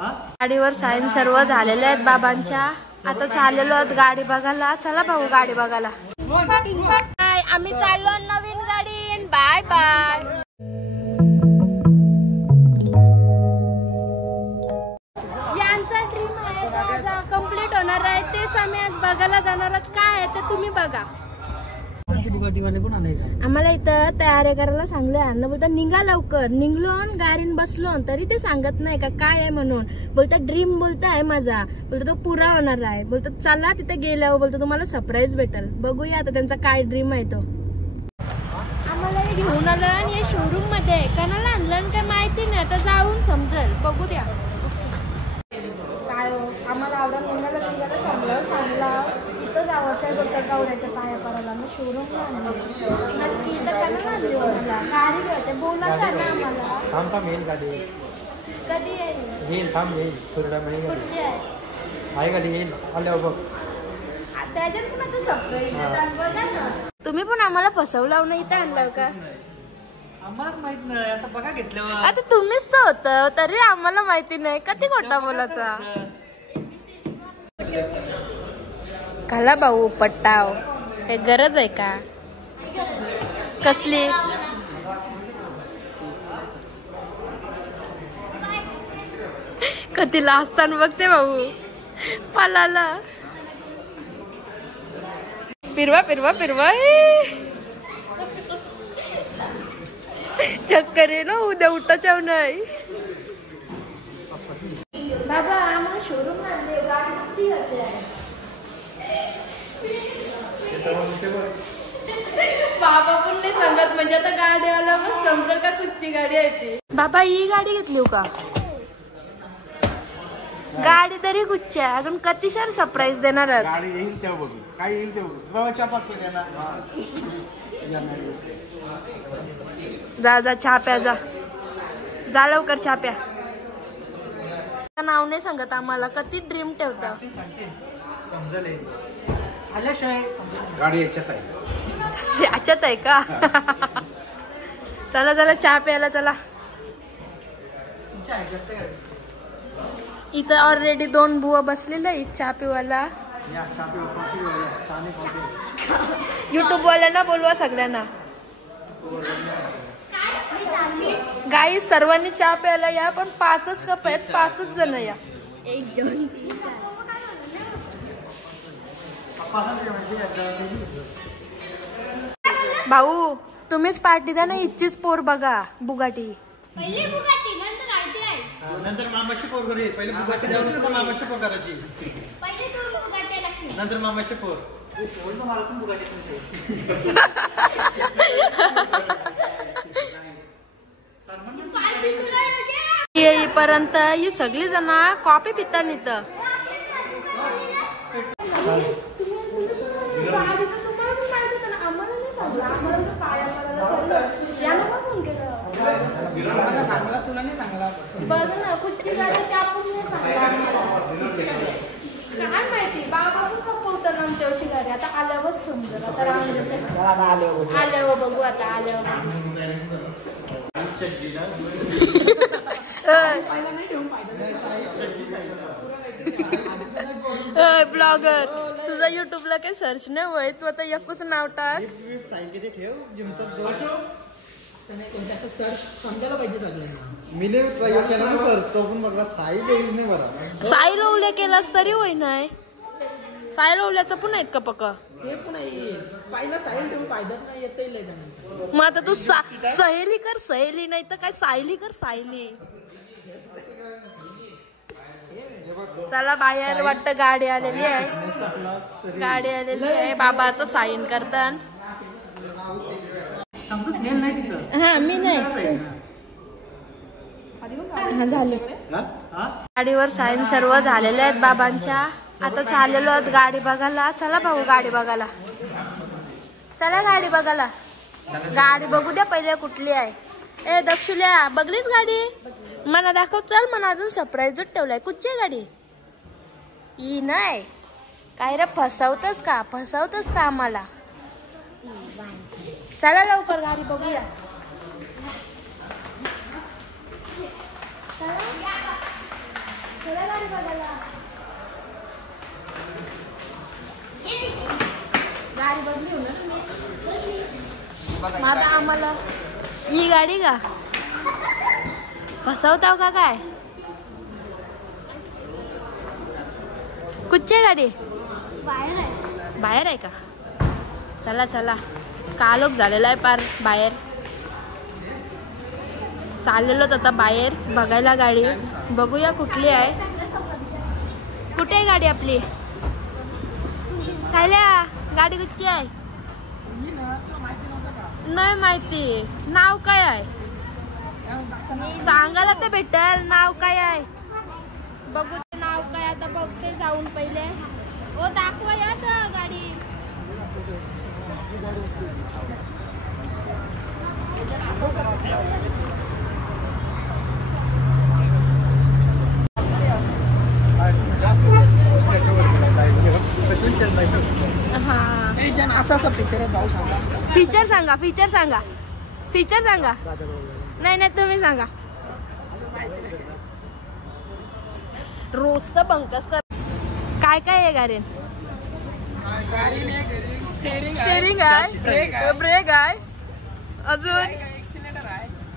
गाडीवर साईन सर्व झालेले आहेत बाबांच्या. आता चाललेलो आहोत गाडी बघायला. चला भाऊ गाडी बघायला. आम्ही चाललो नवीन गाडी. Bye bye. यांचा ड्रीम आहे कंप्लीट होणार आहे. तेच आम्ही आज बघायला जाणार आहोत. काय आहे ते तुम्ही बघा. आम्हाला इथं तयारी करायला सांगले. अण्णा बोलतात निघा लवकर. निघलो गाडीन बसलो तरी ते सांगत नाही का काय आहे म्हणून. बोलतात ड्रीम बोलताय माझा. बोलतो तो पुरा होणार आहे. बोलतात चला तिथे गेल्यावर बोलतो तुम्हाला सरप्राईज भेटेल. बघूया आता त्यांचा काय ड्रीम आहे तो. आम्हाला हे घेऊन आलं आणि हे शोरूम मध्ये कोणाला आणलं काय माहिती नाही. आता जाऊन समजेल. बघू द्या काय. आम्हाला आवडा निघाला तुम्हाला सांगला इथं जावंच आहे. बोलतात गौऱ्याच्या पाया पडायला. मी शोरूमला आणली नक्की. इथं कोणाला आणली मला गाडी घ्यायचे. बोलायचं आहे ना आम्हाला. गाडी कधी येईल. कुठची आहे गाडी येईल आल्यावर बघ. त्याच्यात पण आता सरप्राईज बघा ना. तुम्ही पण आम्हाला फसवलं नाही. इथं आणलं का आम्हालाच माहित नाही. आता बघा घेतल्यावर. आता तुम्हीच तर होतं तरी आम्हाला माहिती नाही. कधी खोटा बोलायचा. खाला भाऊ पट्टाव. हे गरज आहे का कसली. कधी लाजताना बघते भाऊ पालाला. फिरवा फिरवा फिरवा. चक्कर आहे ना उद्या उठाच्या नाही. बाबा आम्हाला शोरूम आणले. गाडीची आहे. बाबा पण नाही सांगत. म्हणजे आता गाडी आला मग समजेल का कुठची गाडी आहे ती. बाबा ही गाडी घेतली का. गाडी तरी कुठची आहे. अजून किती सार सरप्राईज देणार आहेत. गाडी येईल तेव्हा बघू. काय येईल ते बघू. जा चहा प्या. जा लवकर चहा प्या. नाव नाही सांगत आम्हाला. किती ड्रीम ठेवता. गाडी याच्यात आहे. याच्यात आहे का. चला चला चहा प्यायला चला. इथं ऑलरेडी 2 बुवा बसलेले आहेत चहा पिवायला. युट्यूब वाल्यांना बोलवा सगळ्यांना. गाई सर्वांनी चहा प्यायला या. पण 5च कप आहेत. 5च जण या. 1 2 3 भाऊ तुम्हीच पार्टी द्या ना. इच्छीच पोर बघा बुगाटी. पहिले बुगाटी नंतर आरटीआय. नंतर मामाची पोर करू. पहिले बुगाटी द्यावं नंतर मामाची पोर करायची. पहिले तू बुगाटी लागते नंतर मामाची पोर. मला पण बुगाटी येईपर्यंत ही सगळी जण कॉफी पिता इथं. बघ ना कुठची गाडी त्या काय माहिती. बाबा पण पप्पा आमच्याशी गाडी. आता आल्यावर समजेल. आता रांगेचं आल्यावर बघू. आता आल्यावर ब्लॉगर तुझा युट्यूबला काही सर्च नाही होय. तू आता एकच नाव टाक. साई लवल्या केलास तरी होई नाही. साई लवल्याचं पण आहेत का पक्का. मग आता तू सहेली कर. सहेली नाही तर काय सायली कर. सायली. चला बाहेर वाटतं गाडी आलेली आहे. गाडी आलेली आहे. बाबा आता साईन करतात. हा मी नाही. झालं गाडीवर साईन सर्व झालेले आहेत बाबांच्या. आता चाललेलो आहोत गाडी बघायला. चला भाऊ गाडी बघायला. चला गाडी बघायला. गाडी बघू द्या पहिले कुठली आहे. ए दक्षुल्या बघलीच गाडी. मला दाखव. चल मला अजून सरप्राईजच ठेवलाय. कुठची आहे गाडी. ही नाही काय रे. फसवतस का आम्हाला. चला लवकर गाडी बघूया. चला गाडी बघायला. गाडी बघली हो ना तुम्ही. मग आता आम्हाला ही गाडी का फसवताव का काय? कुठची गाडी बाहेर आहे का? चला चला कालोख झालेला आहे पार बाहेर. चाललेलो आता बाहेर बघायला गाडी. बघूया कुठली आहे. कुठे आहे गाडी आपली? सायल्या गाडी कुठची आहे? नाही माहिती. नाव काय आहे? सांगायला ते भेटेल. नाव काय आहे बघू. ते नाव काय आता बघते जाऊन पहिले. ओ दाखवा या तर गाडी. फीचर सांगा. फीचर सांगा. फीचर सांगा. नाही नाही तुम्ही सांगा. रोज तर बंकस कर. काय काय आहे गाडीन? स्टेरिंग आहे, ब्रेक आहे,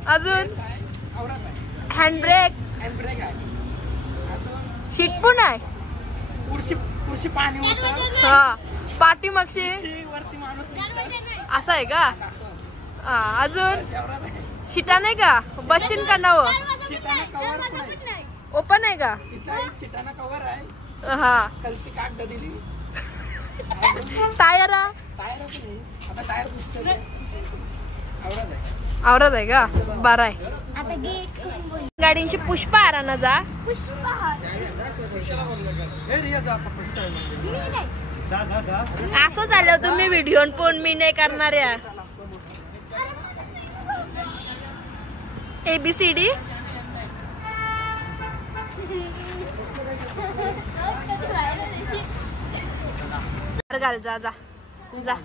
अजून हँडब्रेक, सीट पण आहे. हा पाठी मागशी असं आहे का? हा अजून सीटा नाही का? बसशील का नाव? ओपन आहे का? हा टायर आवरत आहे का? बरं आहे. गाडींची पुष्पा आराना जा. असं झालं तुम्ही व्हिडिओ पण मी नाही करणार या. ABCD घाल. जा जा जा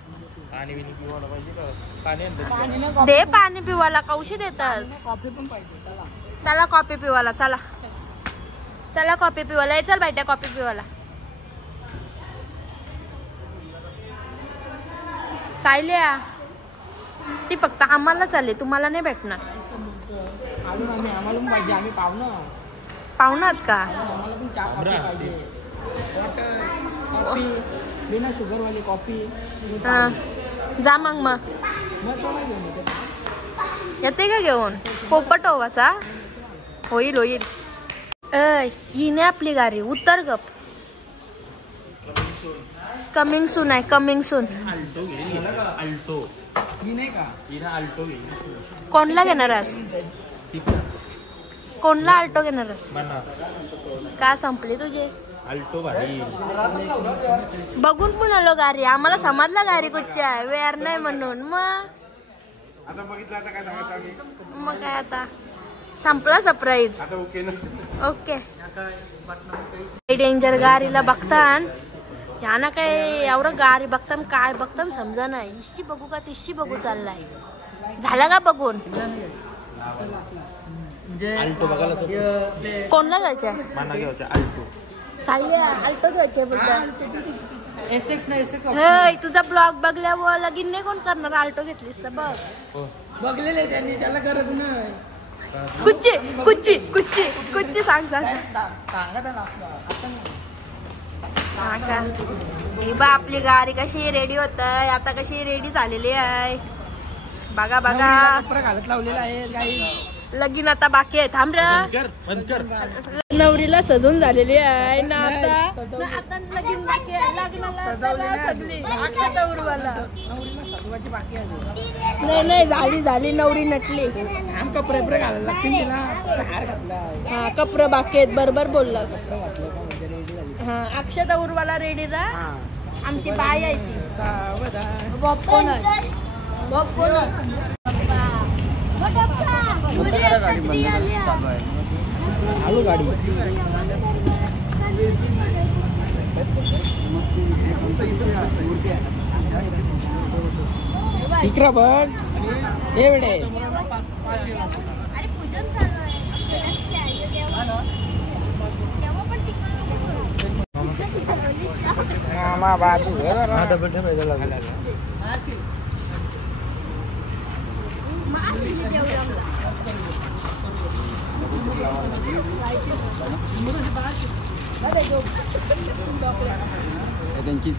दे पाणी पिवायला. कौशी देतस? चला कॉफी पिवायला. चला चला कॉफी पिवायला. चल बेटा कॉफी पिवायला. सायल्या ती फक्त आम्हाला चालली, तुम्हाला नाही भेटणार. पाहुणात का? बिना शुगर वाली कॉफी. जा मग येते का घेऊन? पोपट ओवाचा होईल होईल. हिने आपली गाडी उतर गप. कमिंग सून आहे. Coming soon. कोणला घेणारस? कोणला अल्टो घेणारस? का संपली तुझी? अल्टो भाई बघून पण आलो गाडी. आम्हाला समजला गाडी कुठची आहे. वेअर नाही म्हणून. मग काय आता संपला सरप्राईज. ओके डेंजर गाडीला बघतान याना काय एवढं गाडी बघतान काय बघतान समजा नाही. इशी बघू का तिशी बघू चाललाय. झाला का बघून? अल्टो बघायला कोणला जायचंय? अल्टो सायल्या अल्टो घ्यायचंय बोलता. SX नाही SX. तुझा ब्लॉग बघल्यावर लगीन नाही कोण करणार? अल्टो घेतलीस तर बघ. बघलेले त्यांनी, त्याला गरज नाही. कुच्ची कुच्ची कुच्ची कुच्ची सांग सांग. ही बा आपली गाडी कशी रेडी होत आहे आता. कशी रेडी झालेली आहे बघा बघा. घालत लावलेला आहे काही. लगीन आता बाकी आहे. थांब रे. नवरीला सजून झालेली आहे ना आता. आता लगीन बाकी आहे. लग्नाला सजली. अक्षता उरवाला सजवायची बाकी आहे. नाही नाही झाली झाली. नवरी नटली. कपडे घालायला लागतील तिला. हार घातला. हा कपडे बाकी आहेत. बरोबर बोललास. हा अक्षता उरवाला रेडी राहा. आमची बाई आहे ती. पॉपकॉर्न आहे. पॉपकॉर्न आलू गाडी. इकडं बघ एवढे. अरे पूजन चालू आहे. मामा बाजू त्यांची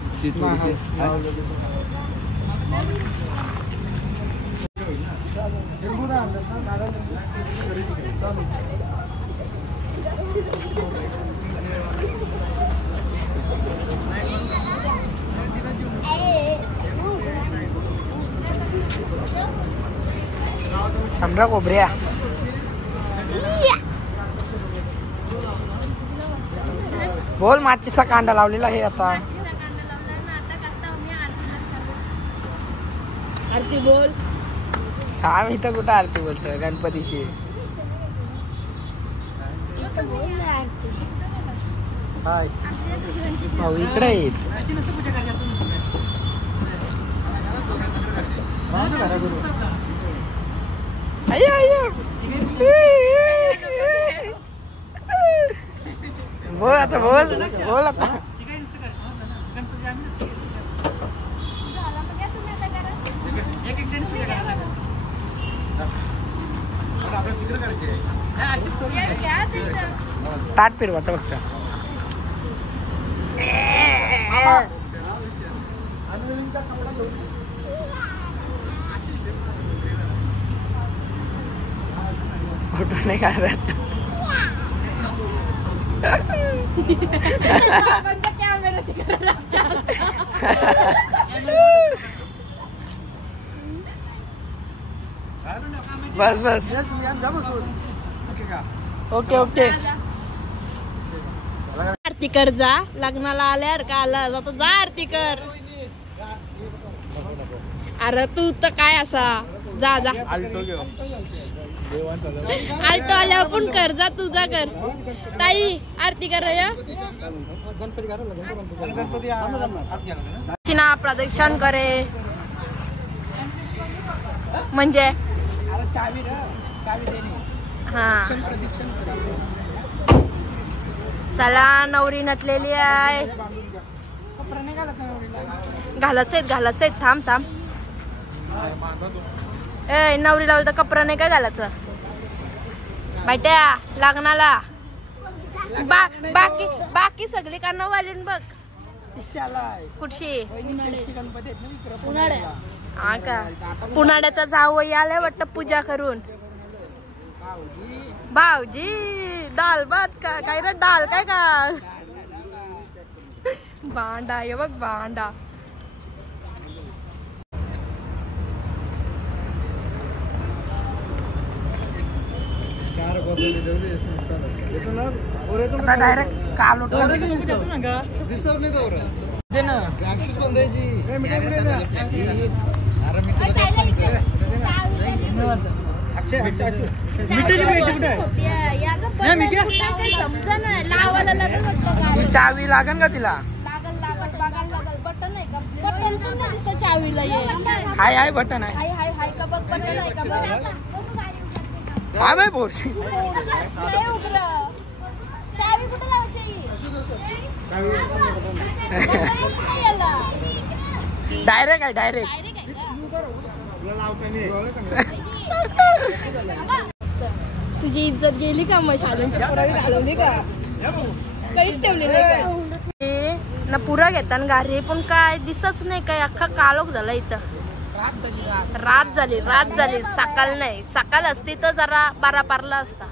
आमरा कोबऱ्या बोल माचीचा कांदा लावलेला हे आता आरती बोल. आम्ही तर कुठं आरती बोलतोय गणपतीशी. भाऊ इकडे येत बोल आता बोल आता ताट फिरवायचं फक्त. फोटो नाही काढत. बस बस ओके ओके. आरती कर जा. लग्नाला आल्यावर का आला जातो जा आरती कर. अरे तू तर काय असा जा जा. आल्टो आल्यावर पण कर जा तुझा कर. ताई आरती कर चिना प्रदक्षिण करे म्हणजे हा. चला नवरी नटलेली आहे. घालायचंय थांब थांब. ए नवरी लावली तर कपडा नाही काय घालायचं बायट्या लग्नाला. बाकी सगळी कान वाजून बघ. कुठशी हा का पुनाड्याचा जावई आलाय वाटतं पूजा करून. भाऊजी डाल भात का काय रे डाल काय का भांडा आहे बघ भांडा. डायरेक्ट कालो चावी लागन का तिला. बटन आहे का बटन चावीला हाय हाय बटन आहे. हाय का बघ बटन आहे का बघ. हा बाय पोरशी चावी कुठे लावायची. डायरेक्ट आहे डायरेक्ट. तुझी इज्जत गेली का मग शाळांच्या पुरावी घालवली का काहीच ठेवली नाही का. ना पुरा घेताना गाडी पण काय दिसच नाही काय. अख्खा कालोख झाला इथं. रात झाली सकाळ नाही. सकाळ असती तर जरा बारा पारला असता.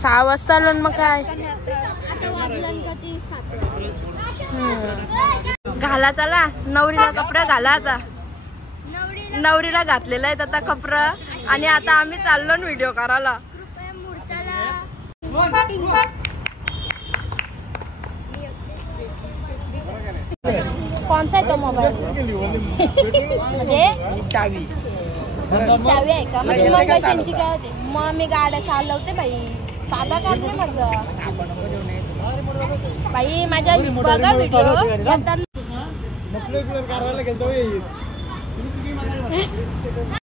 6 वाजता आलो मग काय घाला. चला नवरीला कपडा घाला. आता नवरीला घातलेला आहे आता कपडा आणि आता आम्ही चाललो व्हिडिओ करायला. कोणचा आहे तो मोबाईल म्हणजे चावी आहे का. म्हणजे मग कशांची काय होते. मग मी गाड्या चालवते बाई. साधा काढते माझा बाई. माझ्या बघा व्हिडिओ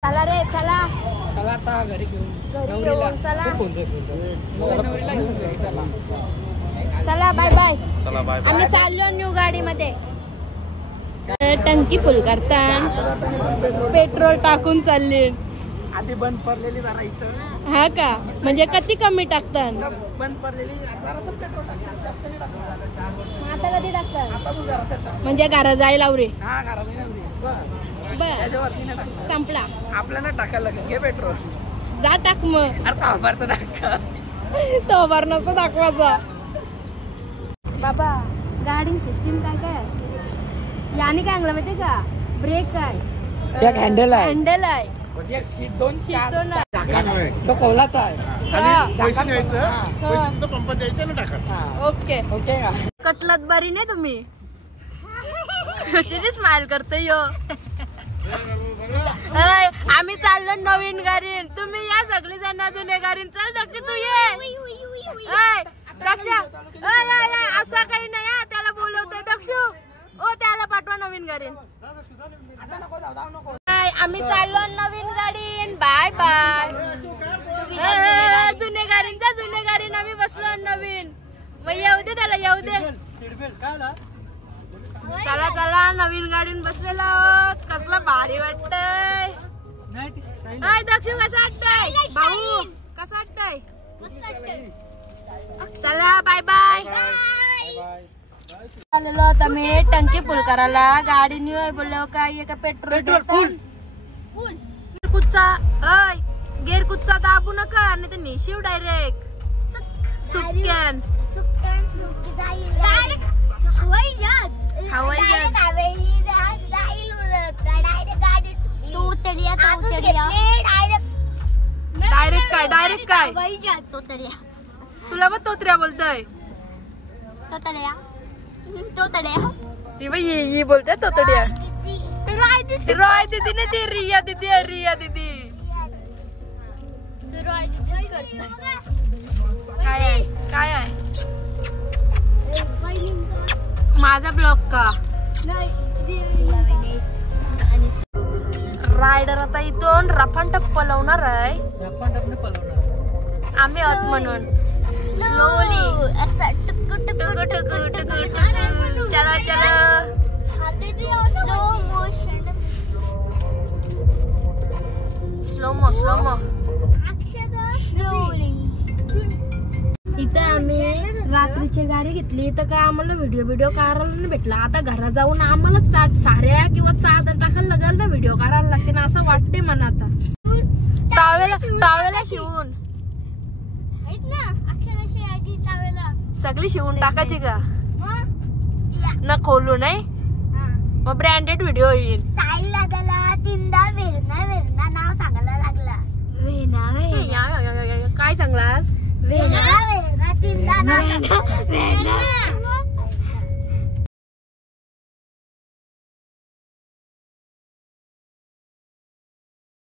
चला रे चला. चला आता घरी घेऊन घरी नवरीला. येऊन चला नवरीला घेऊन घरी चला. चला बाय बाय. चला बाय आम्ही चाललो न्यू गाडीमध्ये. टंकी फुल करतात पेट्रोल टाकून चालले. आधी बंद पडलेली जरा इथं हा का म्हणजे किती कमी टाकतात बंद पडलेली जरासं पेट्रोल टाकतात, जास्त नाही टाकतात. मग आता कधी टाकतात आता तू जरासं टाक. म्हणजे घरात जायला आवरे हा घरात नाही नवरी. बस. बस त्याच्यावरती नाही टाकतात. संपला. आपल्याला टाकायला लागेल घे पेट्रोल. जा टाक मग. अरे तांबार तर टाका. तो भर नसतो दाखवायचा. बाबा गाडी सिस्टीम काय काय याने काय आणलं माहितीये का ब्रेक काय एक हँडल आहे. हँडल आहे एक सीट दोन सीट दोन आहे. तो कोलाचा आहे. हा. पैसे न्यायचं हा. पैसे तुमचं पंपात द्यायचं ना टाका. हा. ओके ओके का कटलत बरी नाही तुम्ही कशी स्माइल करते यो. अय, आम्ही चाललो नवीन गाडीन तुम्ही या सगळी जण जुन्या गाडीन. चल दक्ष तू ये. अय, दक्ष असं काही नाही हा, त्याला बोलवतोय दक्षू. ओ त्याला पाठवा नवीन गाडीन. आम्ही चाललो नवीन गाडीन. Bye bye. जुन्या गाडीन आम्ही बसलो नवीन. मग येऊ दे त्याला येऊ दे. चला चला नवीन गाडीन बसलेलो आहोत. कसलं भारी वाटतंय. दक्षिण कसं वाटतंय भाऊ कसं वाटतंय. चला बाय बाय. चाललो आता मी टंकी फुल करायला. गाडी न्यू बोललो काय का पेट्रोल फुल कुच्चा. अय गेर कुच्चा दाबू नका नाही तर निशिव डायरेक्ट सुक्यान डायरेक्ट काय तुला पण तोत्र्या बोलतोय. ती बाई ये बोलते तोतड्या. रॉय दीदी ने ती रिया दीदी काय आहे माझा ब्लॉग का रायडर आता इथून रफान टप पलवणार आहे. आम्ही आहोत म्हणून स्लोली असं टुकू टुकू टुकू टुकू टुकू. चलो चलो स्लो मो इथं आम्ही रात्रीची गाडी घेतली तर काय आम्हाला व्हिडिओ करायला नाही भेटला. आता घरात जाऊन आम्हाला साऱ्या किंवा चादर टाकायला लागेल ना व्हिडिओ करायला लागते ना असं वाटते मला. आता टावेला शिवून सगळी शिवून टाकायची का ना खोलू नाही मग ब्रँडेड व्हिडिओ येईल. साईल लागला तीनदा वेरणा नाव सांगायला लागला. काय सांगलास वेरणा तीनदा नाव